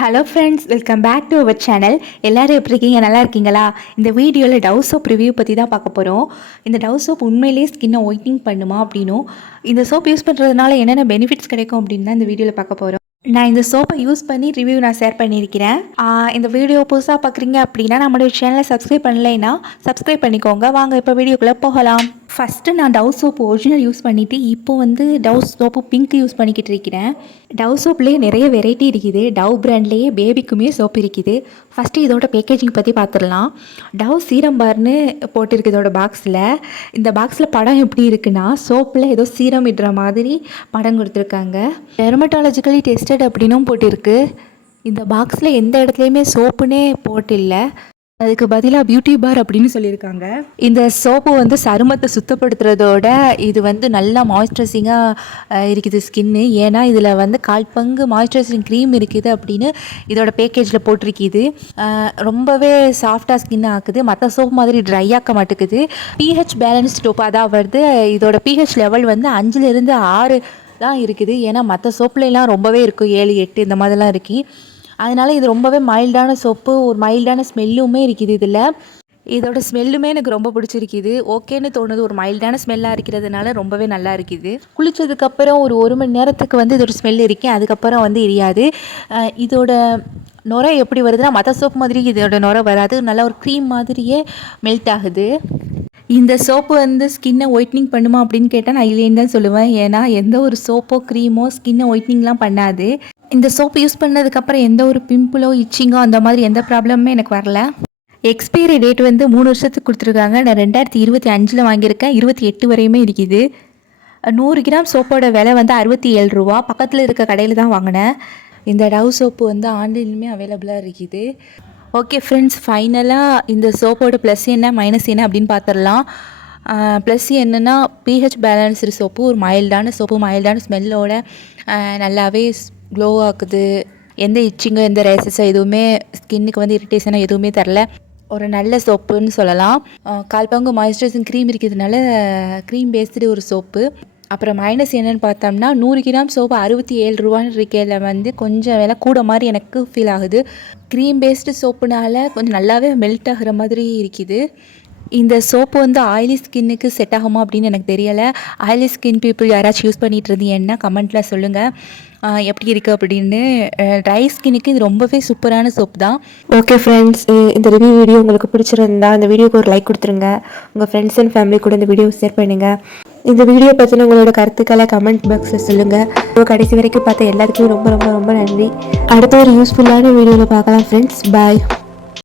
Hello friends, welcome back to our channel. எல்லோரும் எப்படி இருக்கீங்க? நல்லா இருக்கீங்களா? இந்த வீடியோவில் டவ் சோப் ரிவ்யூ பற்றி தான் பார்க்க போகிறோம். இந்த டவ் சோப் உண்மையிலேயே ஸ்கின்னை ஒயிட்னிங் பண்ணுமா அப்படின்னும், இந்த சோப் யூஸ் பண்ணுறதுனால என்னென்ன பெனிஃபிட்ஸ் கிடைக்கும் அப்படின்னு தான் இந்த வீடியோவில் பார்க்க போகிறோம். நான் இந்த சோப்பை யூஸ் பண்ணி ரிவ்யூ நான் ஷேர் பண்ணியிருக்கிறேன். இந்த வீடியோ புதுசாக பார்க்குறீங்க அப்படின்னா நம்மளுடைய சேனலை சப்ஸ்கிரைப் பண்ணலைன்னா சப்ஸ்கிரைப் பண்ணிக்கோங்க. வாங்க இப்போ வீடியோக்குள்ளே போகலாம். ஃபஸ்ட்டு நான் டவ் சோப்பு ஒரிஜினல் யூஸ் பண்ணிவிட்டு இப்போ வந்து டவ் சோப்பு பிங்க் யூஸ் பண்ணிக்கிட்டு இருக்கிறேன். டவ் சோப்லேயே நிறைய வெரைட்டி இருக்குது. டவ் பிராண்ட்லேயே பேபிக்குமே சோப் இருக்குது. ஃபஸ்ட்டு இதோட பேக்கேஜிங் பற்றி பார்த்துடலாம். டவ் சீரம் பார்னு போட்டிருக்கு இதோட பாக்ஸில். இந்த பாக்ஸில் படம் எப்படி இருக்குன்னா, சோப்பில் ஏதோ சீரம் இடுற மாதிரி படம் கொடுத்துருக்காங்க. டெர்மட்டாலஜிக்கலி டெஸ்டட் அப்படின்னும் போட்டிருக்கு. இந்த பாக்ஸில் எந்த இடத்துலையுமே சோப்புன்னே போட்டில்லை, அதுக்கு பதிலாக பியூட்டி பார் அப்படின்னு சொல்லியிருக்காங்க. இந்த சோப்பு வந்து சருமத்தை சுத்தப்படுத்துறதோட இது வந்து நல்லா மாய்ஸ்சரைசிங்காக இருக்குது ஸ்கின்னு. ஏன்னா இதில் வந்து 1/4 பங்கு மாய்ஸ்சரைசிங் க்ரீம் இருக்குது அப்படின்னு இதோட பேக்கேஜில் போட்டிருக்கிது. ரொம்பவே சாஃப்டாக ஸ்கின் ஆக்குது. மற்ற சோப்பு மாதிரி ட்ரை ஆக்க மாட்டேங்குது. pH பேலன்ஸ்டு சோப்பு, அதாவது இதோட pH லெவல் வந்து 5லிருந்து 6 தான் இருக்குது. ஏன்னா மற்ற சோப்புலாம் ரொம்பவே இருக்கும், 7, 8 இந்த மாதிரிலாம் இருக்குது. அதனால் இது ரொம்பவே மைல்டான சோப்பு. ஒரு மைல்டான ஸ்மெல்லுமே இருக்குது இதில். இதோட ஸ்மெல்லுமே எனக்கு ரொம்ப பிடிச்சிருக்குது. ஓகேன்னு தோணுது. ஒரு மைல்டான ஸ்மெல்லாக இருக்கிறதுனால ரொம்பவே நல்லா இருக்குது. குளித்ததுக்கப்புறம் ஒரு மணி நேரத்துக்கு வந்து இதோட ஸ்மெல் இருக்குது. அதுக்கப்புறம் வந்து எரியாது. இதோட நுரை எப்படி வருதுன்னா, மற்ற சோப்பு மாதிரி இதோட நுரை வராது. நல்லா ஒரு க்ரீம் மாதிரியே மெல்ட் ஆகுது. இந்த சோப்பு வந்து ஸ்கின்னை ஒயிட்னிங் பண்ணுமா அப்படின்னு கேட்டால் நான் இல்லைன்னு தான் சொல்லுவேன். ஏன்னா எந்த ஒரு சோப்போ க்ரீமோ ஸ்கின்னை ஒயிட்னிங்லாம் பண்ணாது. இந்த சோப்பு யூஸ் பண்ணதுக்கப்புறம் எந்த ஒரு பிம்பிளோ இச்சிங்கோ அந்த மாதிரி எந்த ப்ராப்ளமுமே எனக்கு வரல. எக்ஸ்பைரி டேட் வந்து 3 வருஷத்துக்கு கொடுத்துருக்காங்க. நான் 2025 வாங்கியிருக்கேன். 28 வரையுமே இருக்குது. 100 கிராம் சோப்போட விலை வந்து 67 ரூபா. பக்கத்தில் இருக்க கடையில் தான் வாங்கினேன். இந்த டவ் சோப்பு வந்து ஆன்லைன்லையுமே அவைலபிளாக இருக்குது. ஓகே ஃப்ரெண்ட்ஸ், ஃபைனலாக இந்த சோப்போட ப்ளஸ் என்ன மைனஸ் என்ன அப்படின்னு பார்த்துடலாம். ப்ளஸ் என்னென்னா, pH பேலன்ஸ்டு சோப்பு, ஒரு மைல்டான சோப்பு, மைல்டான ஸ்மெல்லோட நல்லாவே க்ளோ ஆக்குது. எந்த இச்சிங்கோ எந்த ரேசஸோ எதுவுமே ஸ்கின்னுக்கு வந்து இரிட்டேஷனாக எதுவுமே தரல. ஒரு நல்ல சோப்புன்னு சொல்லலாம். 1/4 பங்கு மாய்ஸ்சரைசிங் க்ரீம் இருக்கிறதுனால க்ரீம் பேஸ்டு ஒரு சோப்பு. அப்புறம் மைனஸ் என்னென்னு பார்த்தோம்னா, 100 கிராம் சோப்பு 67 ரூபான்னு இருக்கையில் வந்து கொஞ்சம் விலை கூட மாதிரி எனக்கு ஃபீல் ஆகுது. க்ரீம் பேஸ்டு சோப்புனால கொஞ்சம் நல்லாவே மெல்ட் ஆகிற மாதிரி இருக்குது. இந்த சோப்பு வந்து ஆயிலி ஸ்கின்னுக்கு செட் ஆகுமா அப்படின்னு எனக்கு தெரியலை. ஆயிலி ஸ்கின் பீப்புள் யாராச்சும் யூஸ் பண்ணிகிட்டு இருந்தீங்கன்னா கமெண்ட்டில் சொல்லுங்கள் எப்படி இருக்குது அப்படின்னு. ட்ரை ஸ்கின்னுக்கு இது ரொம்பவே சூப்பரான சோப்பு தான். ஓகே ஃப்ரெண்ட்ஸ், இந்த ரிவ்யூ வீடியோ உங்களுக்கு பிடிச்சிருந்தா இந்த வீடியோக்கு ஒரு லைக் கொடுத்துருங்க. உங்கள் ஃப்ரெண்ட்ஸ் அண்ட் ஃபேமிலி கூட இந்த வீடியோ ஷேர் பண்ணுங்கள். இந்த வீடியோ பற்றின உங்களோட கருத்துக்களை கமெண்ட் பாக்ஸில் சொல்லுங்கள். கடைசி வரைக்கும் பார்த்த எல்லாத்துக்குமே ரொம்ப ரொம்ப ரொம்ப நன்றி. அடுத்த ஒரு யூஸ்ஃபுல்லான வீடியோவில் பார்க்கலாம் ஃப்ரெண்ட்ஸ். பாய்.